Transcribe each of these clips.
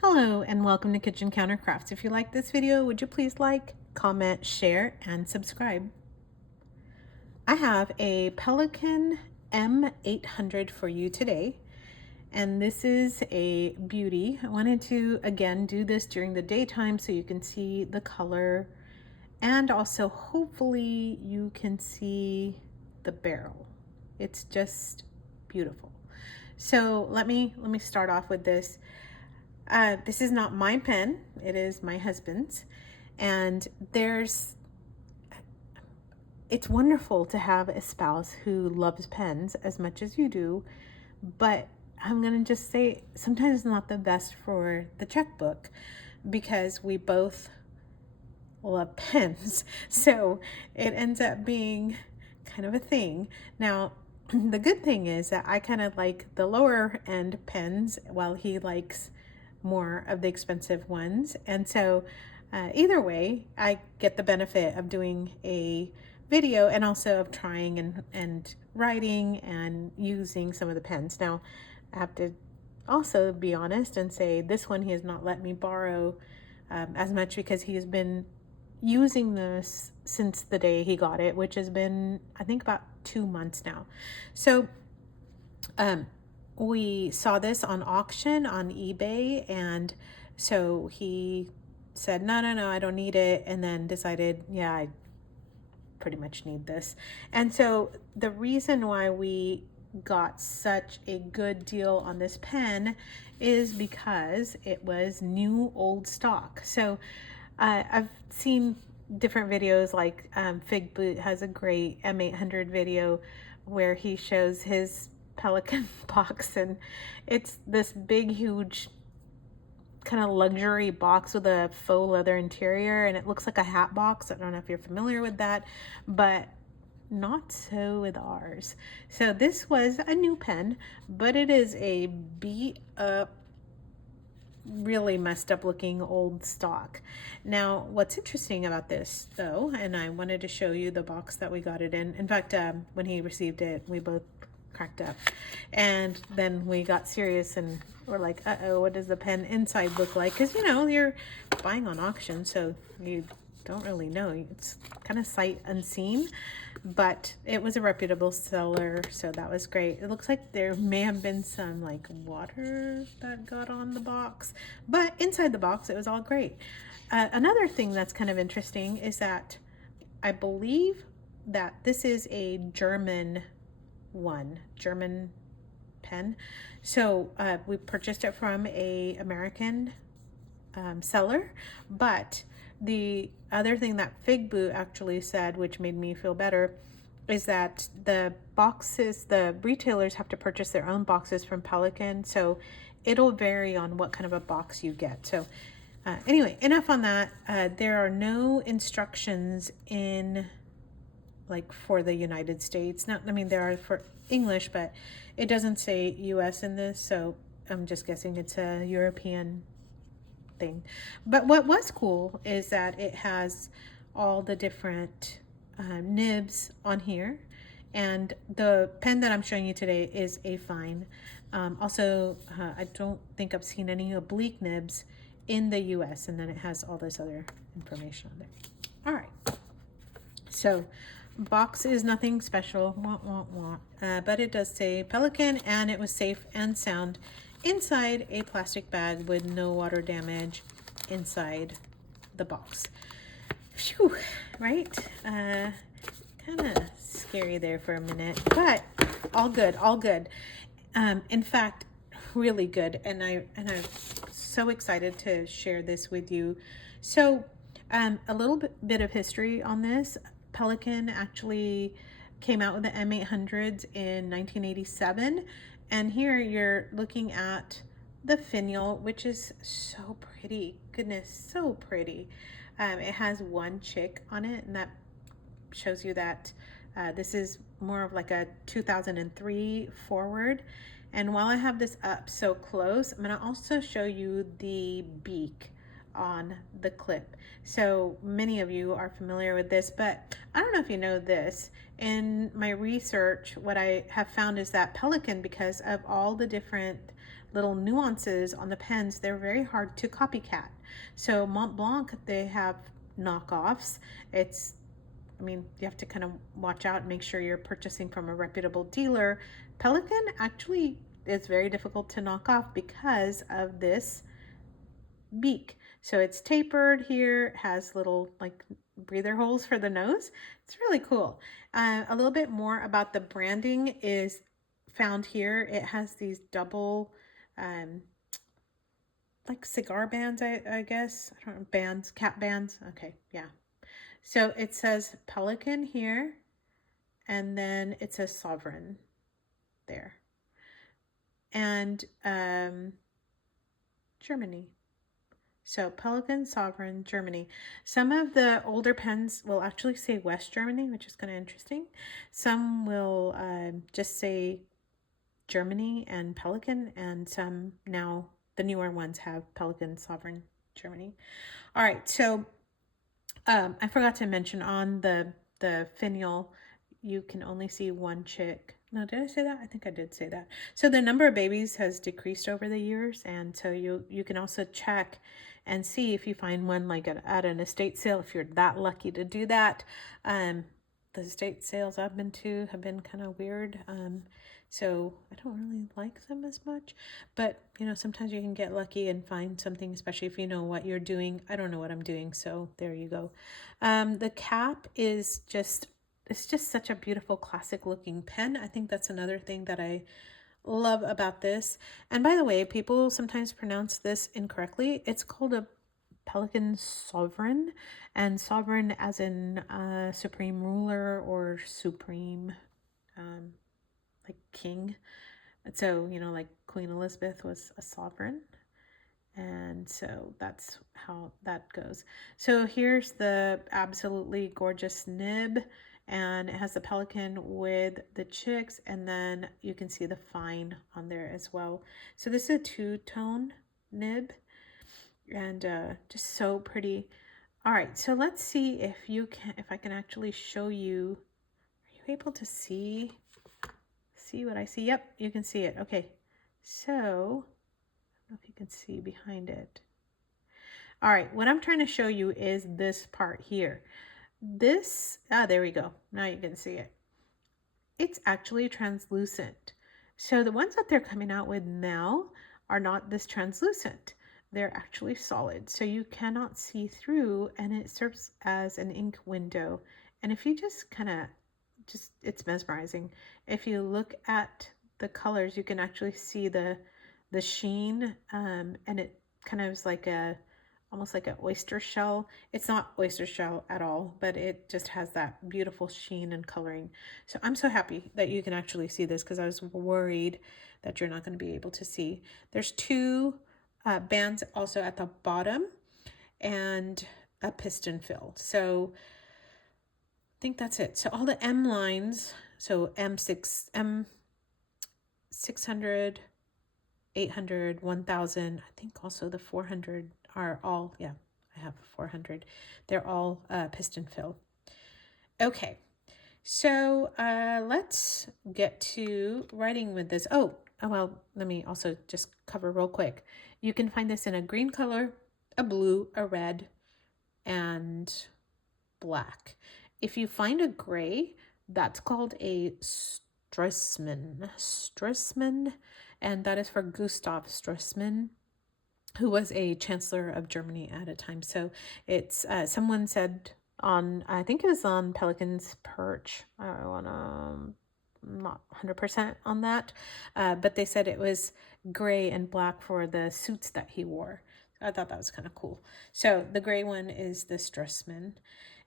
Hello and welcome to Kitchen Counter Crafts. If you like this video, would you please like, comment, share, and subscribe? I have a Pelikan M800 for you today, and this is a beauty. I wanted to, again, do this during the daytime so you can see the color, and also hopefully you can see the barrel. It's just beautiful. So let me start off with this. This is not my pen, it is my husband's. And it's wonderful to have a spouse who loves pens as much as you do, but I'm gonna just say sometimes it's not the best for the checkbook because we both love pens. So it ends up being kind of a thing. Now, the good thing is that I kind of like the lower end pens while he likes more of the expensive ones. And so either way, I get the benefit of doing a video and also of trying and writing and using some of the pens. Now, I have to also be honest and say this one he has not let me borrow as much because he has been using this since the day he got it, which has been, I think, about 2 months now. So we saw this on auction on eBay, and so he said, no, I don't need it, and then decided, yeah, I pretty much need this. And so the reason why we got such a good deal on this pen is because it was new old stock. So I've seen different videos, like Fig Boot has a great M800 video where he shows his Pelikan box, and it's this big huge kind of luxury box with a faux leather interior, and it looks like a hat box. I don't know if you're familiar with that, but not so with ours. So this was a new pen, but it is a beat up, really messed up looking old stock. Now, what's interesting about this though, and I wanted to show you the box that we got it in fact, when he received it, we both cracked up, and then we got serious and we're like, uh-oh, what does the pen inside look like? Because you're buying on auction, so you don't really know. It's kind of sight unseen, but it was a reputable seller, so that was great. It looks like there may have been some like water that got on the box, but inside the box it was all great. Another thing that's kind of interesting is that I believe that this is a German pen. So we purchased it from a American seller, but the other thing that Fig Boot actually said, which made me feel better, is that the retailers have to purchase their own boxes from Pelikan, so it'll vary on what kind of a box you get. So anyway, enough on that. There are no instructions in for the United States. There are for English, but it doesn't say US in this, so I'm just guessing it's a European thing. But what was cool is that it has all the different nibs on here, and the pen that I'm showing you today is a fine. Also, I don't think I've seen any oblique nibs in the US, and then it has all this other information on there. All right, so box is nothing special, but it does say Pelikan, and it was safe and sound inside a plastic bag with no water damage inside the box. Phew, right? Kind of scary there for a minute, but all good, all good. In fact, really good, and I'm so excited to share this with you. So a little bit of history on this. Pelikan actually came out with the M800s in 1987, and here you're looking at the finial, which is so pretty. Goodness, so pretty. It has one chick on it, and that shows you that this is more of like a 2003 forward. And while I have this up so close, I'm going to also show you the beak on the clip. So many of you are familiar with this, but I don't know if you know this. In my research, what I have found is that Pelikan, because of all the different little nuances on the pens, they're very hard to copycat. So Mont Blanc, they have knockoffs. I mean, you have to kind of watch out and make sure you're purchasing from a reputable dealer. Pelikan actually is very difficult to knock off because of this beak. So it's tapered here, has little like breather holes for the nose. It's really cool. A little bit more about the branding is found here. It has these double like cigar bands, I guess. I don't know, bands, cap bands. Okay, yeah. So it says Pelikan here, and then it says Sovereign there. And Germany. So Pelikan Sovereign Germany. Some of the older pens will actually say West Germany, which is kind of interesting. Some will just say Germany and Pelikan, and some now the newer ones have Pelikan Sovereign Germany. All right, so I forgot to mention on the finial, you can only see one chick. No, did I say that? I think I did say that. So the number of babies has decreased over the years, and so you can also check and see if you find one like at an estate sale, if you're that lucky to do that. The estate sales I've been to have been kind of weird. So I don't really like them as much, but you know, sometimes you can get lucky and find something, especially if you know what you're doing. I don't know what I'm doing, so there you go. The cap is it's just such a beautiful classic looking pen. I think that's another thing that I love about this. And by the way, people sometimes pronounce this incorrectly. It's called a Pelikan Sovereign, and sovereign as in supreme ruler or supreme like king. So, you know, like Queen Elizabeth was a sovereign. And so that's how that goes. So here's the absolutely gorgeous nib, and it has the pelican with the chicks, and then you can see the fine on there as well. So this is a two-tone nib, and just so pretty. All right, so let's see if I can actually show you. Are you able to see what I see? Yep, you can see it. Okay, so I don't know if you can see behind it. All right, what I'm trying to show you is this part here. There we go. Now you can see it. It's actually translucent. So the ones that they're coming out with now are not this translucent. They're actually solid. So you cannot see through, and it serves as an ink window. And if you just kind of, it's mesmerizing. If you look at the colors, you can actually see the sheen, and it kind of is like almost like an oyster shell. It's not oyster shell at all, but it just has that beautiful sheen and coloring. So I'm so happy that you can actually see this, because I was worried that you're not going to be able to see. There's two bands also at the bottom and a piston fill. So I think that's it. So all the M lines, so M6, M600, 800, 1000, I think also the 400 are all, yeah, I have 400. They're all piston fill. Okay, so let's get to writing with this. Oh, well, let me also just cover real quick. You can find this in a green color, a blue, a red, and black. If you find a gray, that's called a Stressmann, and that is for Gustav Stressmann, who was a chancellor of Germany at a time. So it's someone said on, I think it was on Pelikan's Perch. I wanna, I'm not 100% on that, but they said it was gray and black for the suits that he wore. I thought that was kind of cool. So the gray one is the Stressmann.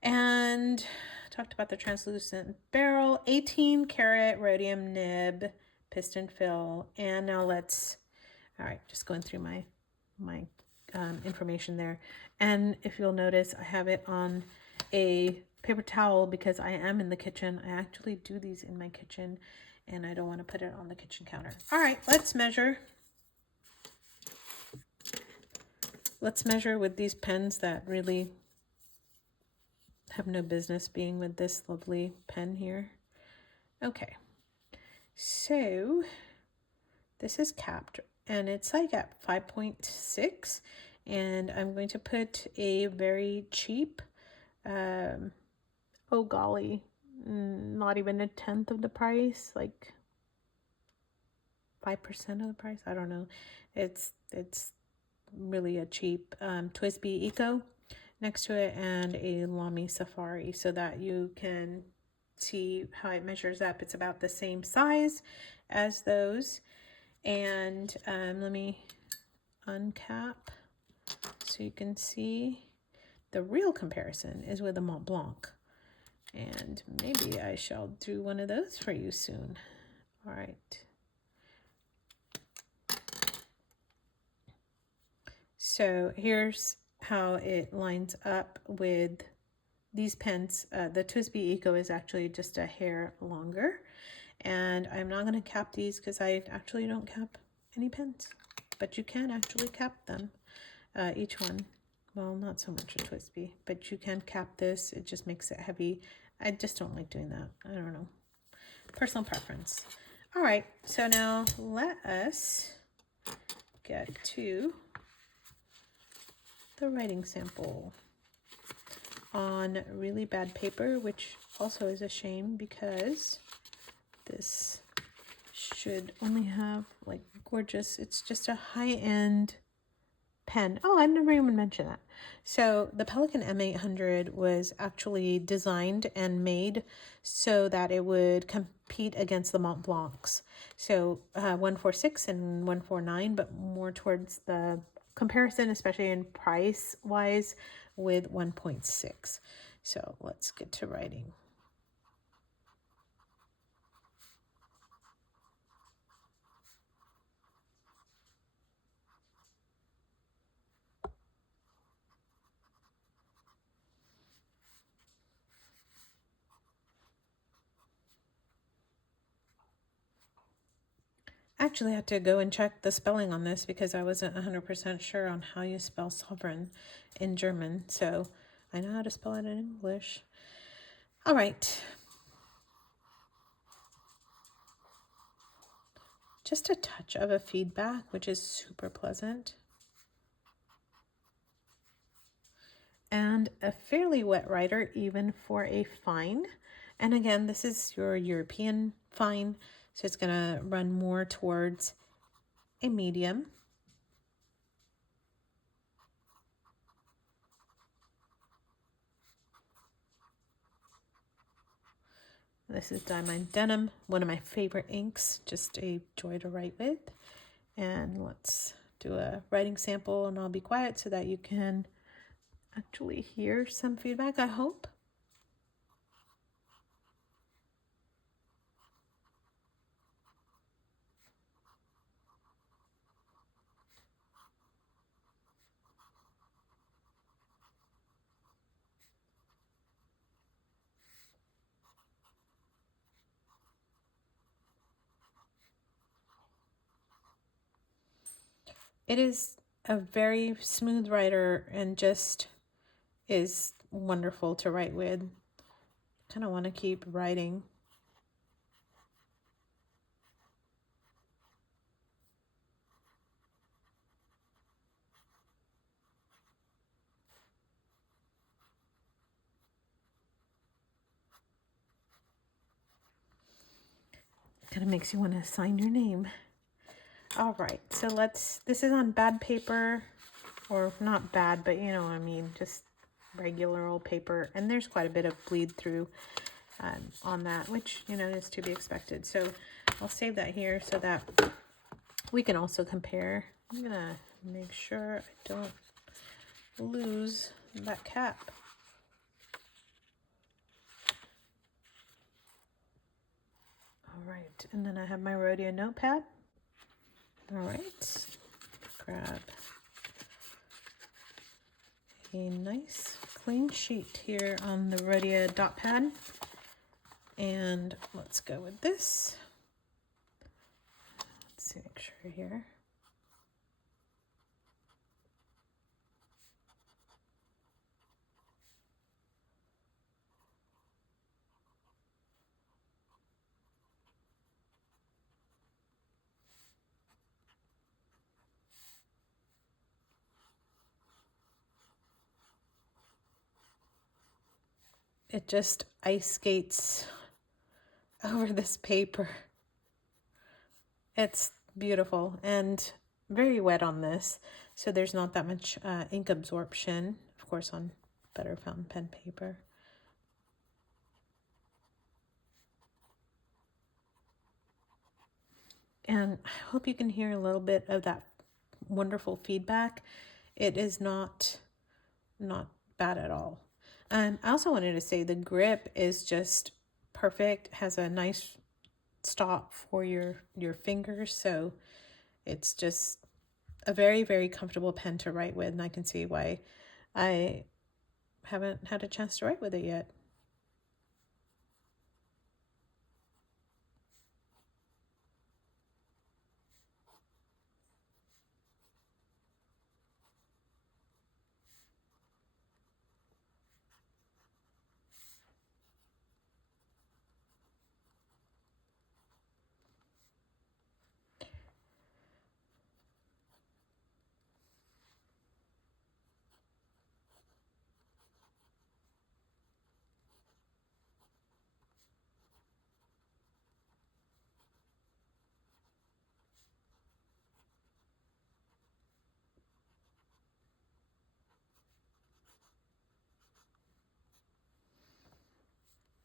And talked about the translucent barrel, 18 karat rhodium nib, piston fill. And now let's, all right, just going through my information there. And if you'll notice, I have it on a paper towel because I am in the kitchen. I actually do these in my kitchen, and I don't want to put it on the kitchen counter. All right, let's measure. Let's measure with these pens that really have no business being with this lovely pen here. Okay, so this is capped and it's like at 5.6, and I'm going to put a very cheap, oh golly, not even a tenth of the price, like 5% of the price. I don't know. It's really a cheap Twisby Eco next to it, and a Lamy Safari, so that you can see how it measures up. It's about the same size as those. And let me uncap so you can see the real comparison is with a Mont Blanc. And maybe I shall do one of those for you soon. All right. So here's how it lines up with these pens. The Twisby Eco is actually just a hair longer. And I'm not going to cap these because I actually don't cap any pens. But you can actually cap them, each one. Well, not so much a Twisby, but you can cap this. It just makes it heavy. I just don't like doing that. I don't know. Personal preference. All right, so now let us get to the writing sample on really bad paper, which also is a shame because this should only have like gorgeous, it's just a high-end pen. Oh, I never even mentioned that. So the Pelikan M800 was actually designed and made so that it would compete against the Mont Blancs. So 146 and 149, but more towards the comparison, especially in price wise, with 1.6. So let's get to writing. Actually, I had to go and check the spelling on this because I wasn't 100% sure on how you spell sovereign in German. So I know how to spell it in English. All right. Just a touch of a feedback, which is super pleasant. And a fairly wet writer, even for a fine. And again, this is your European fine, so it's going to run more towards a medium. This is Diamine Denim, one of my favorite inks, just a joy to write with. And let's do a writing sample, and I'll be quiet so that you can actually hear some feedback, I hope. It is a very smooth writer and just is wonderful to write with. Kind of want to keep writing. Kind of makes you want to sign your name. All right, so this is on bad paper, or not bad, but you know what I mean, just regular old paper. And there's quite a bit of bleed through on that, which, you know, is to be expected. So I'll save that here so that we can also compare. I'm gonna make sure I don't lose that cap. All right, and then I have my Rhodia notepad. All right, grab a nice clean sheet here on the Rhodia dot pad. And let's go with this. Let's see, make sure here. it just ice skates over this paper. It's beautiful and very wet on this, so there's not that much ink absorption, of course, on better fountain pen paper. And I hope you can hear a little bit of that wonderful feedback. It is not bad at all. I also wanted to say the grip is just perfect, has a nice stop for your fingers, so it's just a very, very comfortable pen to write with, and I can see why I haven't had a chance to write with it yet.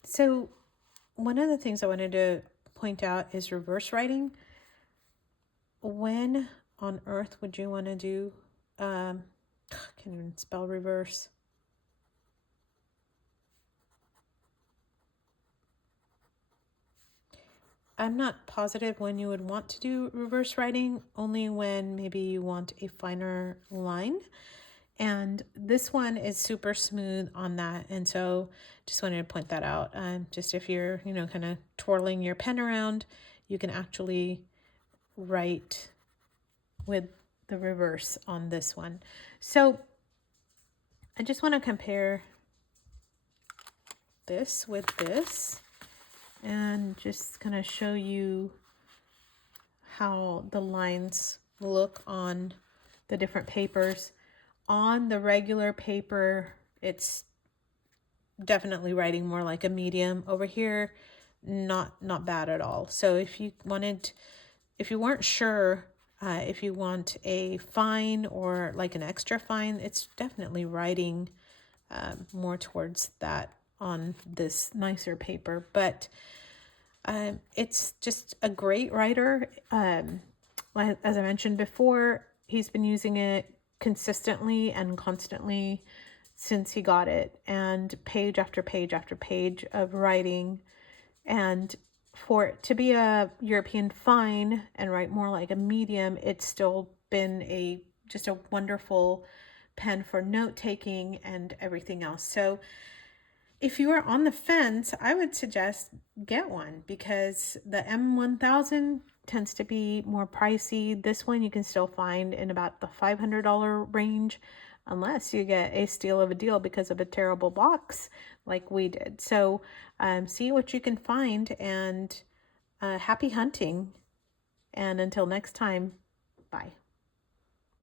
So one of the things I wanted to point out is reverse writing. When on earth would you want to do, can't even spell reverse. I'm not positive when you would want to do reverse writing, only when maybe you want a finer line. And this one is super smooth on that. And so just wanted to point that out. Just if you're, kind of twirling your pen around, you can actually write with the reverse on this one. So I just want to compare this with this and just kind of show you how the lines look on the different papers. On the regular paper, it's definitely writing more like a medium. Over here, not bad at all. So if you weren't sure if you want a fine or like an extra fine, it's definitely writing more towards that on this nicer paper. But it's just a great writer. As I mentioned before, he's been using it consistently and constantly since he got it, and page after page after page of writing. And for it to be a European fine and write more like a medium, it's still been just a wonderful pen for note taking and everything else. So if you are on the fence, I would suggest get one, because the M1000 tends to be more pricey. This one you can still find in about the $500 range, unless you get a steal of a deal because of a terrible box like we did. So see what you can find, and happy hunting. And until next time, bye.